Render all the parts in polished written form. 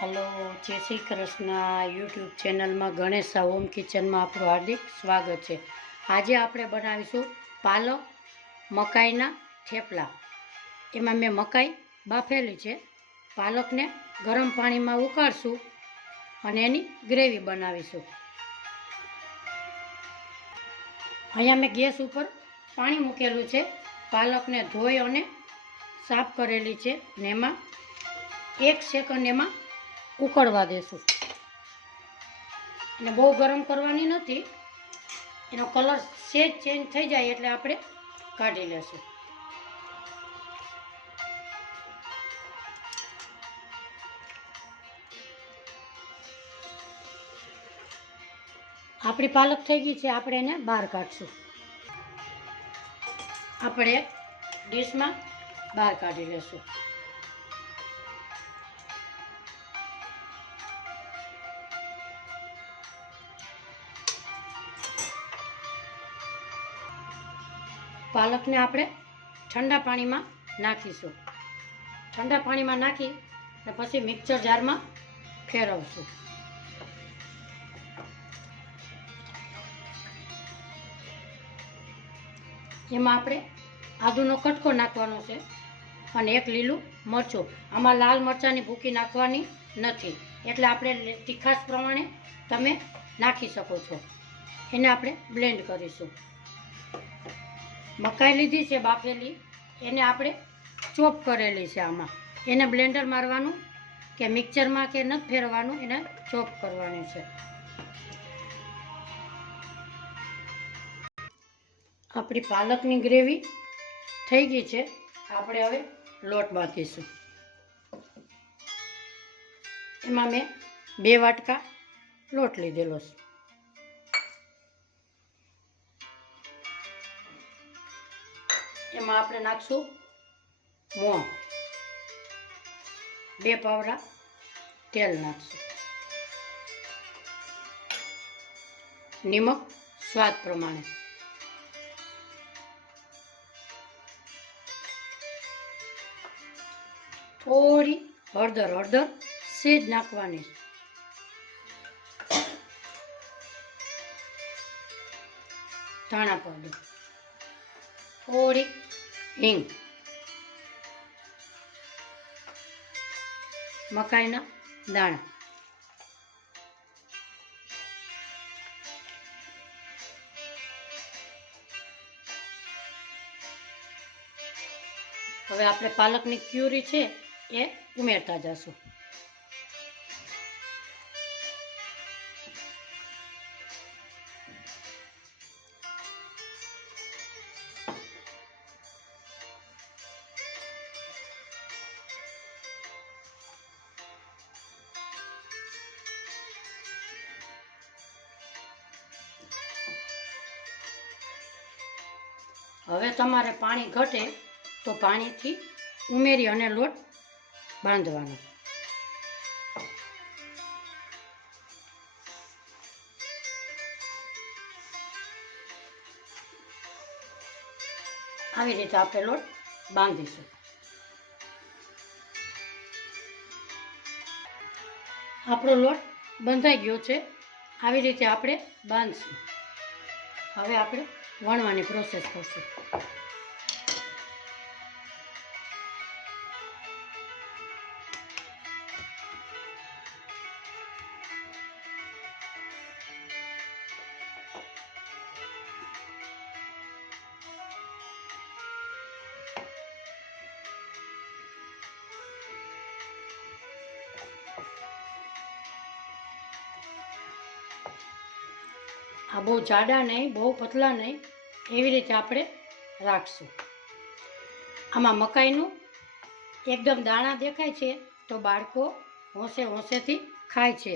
Hello, જય Shri Krishna. YouTube ચેનલમાં Ganesha home કિચનમાં આપણું હાર્દિક સ્વાગત છે. આજે આપણે બનાવીશું પાલક મકાઈના થેપલા. એમાં મેં મકાઈ બાફેલી છે. પાલકને ગરમ પાણીમાં ઉકાળશું અને એની ગ્રેવી બનાવીશું. અહીંયા મેં ગેસ ઉપર પાણી મૂકેલું છે. પાલકને ધોઈ અને સાફ કરેલી છે ને એમાં 1 સેકન્ડ એમાં ઉકળવા દેશું. અને બહુ ગરમ કરવાની નથી, એનો કલર સેજ ચેન્જ થઈ જાય એટલે આપણે કાઢી લેશું. આપણી પાલક થઈ ગઈ છે, આપણે એને બહાર કાઢશું. આપણે ડીશમાં બહાર કાઢી લેશું. પાલકને આપણે ઠંડા પાણીમાં નાખીશું. ઠંડા પાણીમાં નાખી અને પછી મિક્સર જારમાં ફેરવશું. એમાં આપણે આદુનો કટકો નાખવાનો છે અને 1 લીલું મરચું. આમાં લાલ મરચાંની ભૂકી નાખવાની નથી, એટલે આપણે તીખાશ પ્રમાણે તમે નાખી શકો છો. એને આપણે બ્લેન્ડ કરીશું. મકાઈ લીધી છે બાફેલી, એને આપણે ચોપ કરેલી છે. આમાં એને બ્લેન્ડર મારવાનું કે મિક્સરમાં કે નથી ફેરવવાનું, એને ચોપ કરવાની છે. આપણી પાલકની ગ્રેવી થઈ ગઈ છે. આપણે હવે લોટ બાંધીશું. એમાં મેં 2 વાટકા લોટ લીધેલો છે. એમાં આપણે નાખશું મોણ, 2 પાવડા તેલ નાખશું, નિમક સ્વાદ પ્રમાણે, થોડી હળદર સેજ નાખવાની, ધાણા પાવડર, થોડી હિંગ, મકાઈના દાણા, હવે આપણે પાલકની ક્યુરી છે એ ઉમેરતા જશું. હવે તમારે પાણી ઘટે તો પાણીથી ઉમેરી અને લોટ બાંધવાનો. આવી રીતે આપણે લોટ બાંધીશું. આપણો લોટ બંધાઈ ગયો છે. આવી રીતે આપણે બાંધશું. હવે આપણે વણવાની પ્રોસેસ કરશું. આ બહુ જાડા નહીં, બહુ પતલા નહીં, એવી રીતે આપણે રાખશું. આમાં મકાઈનું એકદમ દાણા દેખાય છે તો બાળકો હોંશેથી ખાય છે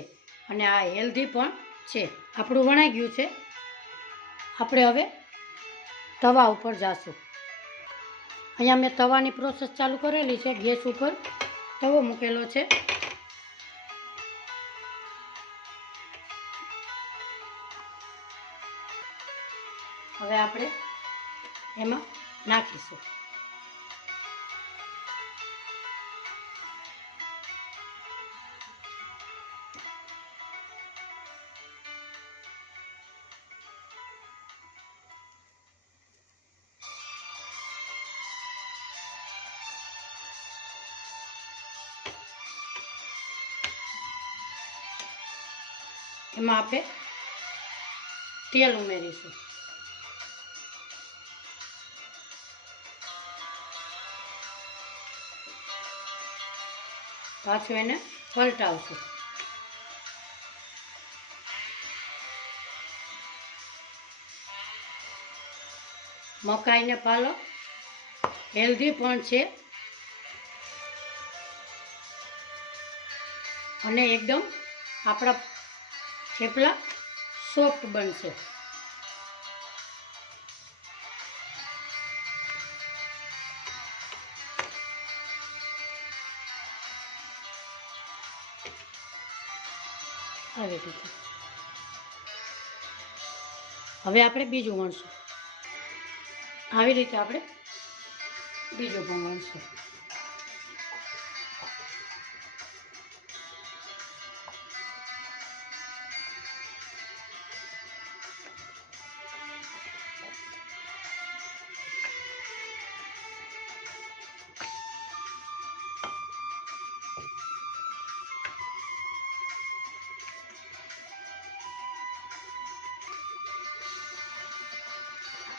અને આ હેલ્ધી પણ છે. આપણું વણાઈ ગયું છે. આપણે હવે તવા ઉપર જાશું. અહીંયા મેં તવાની પ્રોસેસ ચાલુ કરેલી છે. ગેસ ઉપર તવો મૂકેલો છે. હવે આપણે એમાં નાખીશું. એમાં આપણે તેલ ઉમેરીશું. પાછું એને પલટાવશું. મકાઈને પાલક હેલ્ધી પણ છે અને એકદમ આપણા થેપલા સોફ્ટ બનશે. આવી રીતે હવે આપણે બીજું વણશું. આવી રીતે આપણે બીજું પણ વણશું.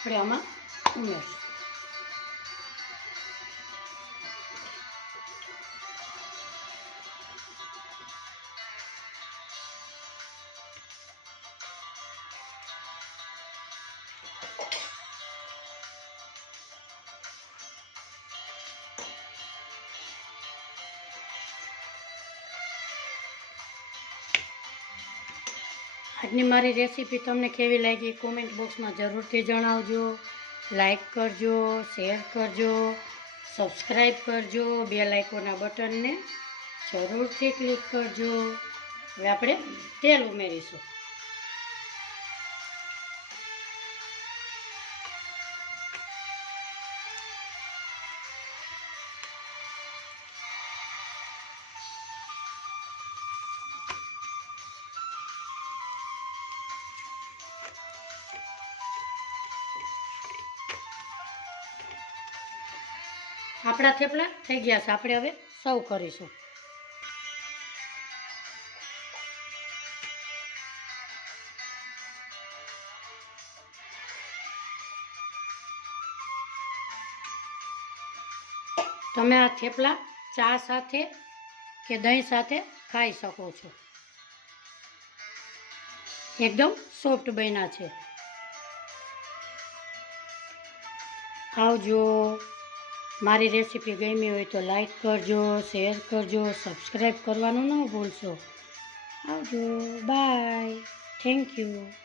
આપણે આમાં ઉમેરશું. આજની મારી રેસીપી તમને કેવી લાગી કોમેન્ટ બોક્સમાં જરૂરથી જણાવજો. લાઈક કરજો, શેર કરજો, સબસ્ક્રાઈબ કરજો, બેલ આઇકોનના બટનને જરૂરથી ક્લિક કરજો. હવે આપણે તેલ ઉમેરીશું. આપણા થેપલા થઈ ગયા છે. આપણે હવે સર્વ કરીશું. તમે આ થેપલા ચા સાથે કે દહીં સાથે ખાઈ શકો છો. એકદમ સોફ્ટ બન્યા છે. આવજો. મારી રેસીપી ગમી હોય તો લાઈક કરજો, શેર કરજો, સબસ્ક્રાઈબ કરવાનું ન ભૂલશો. આવજો. બાય. Thank you.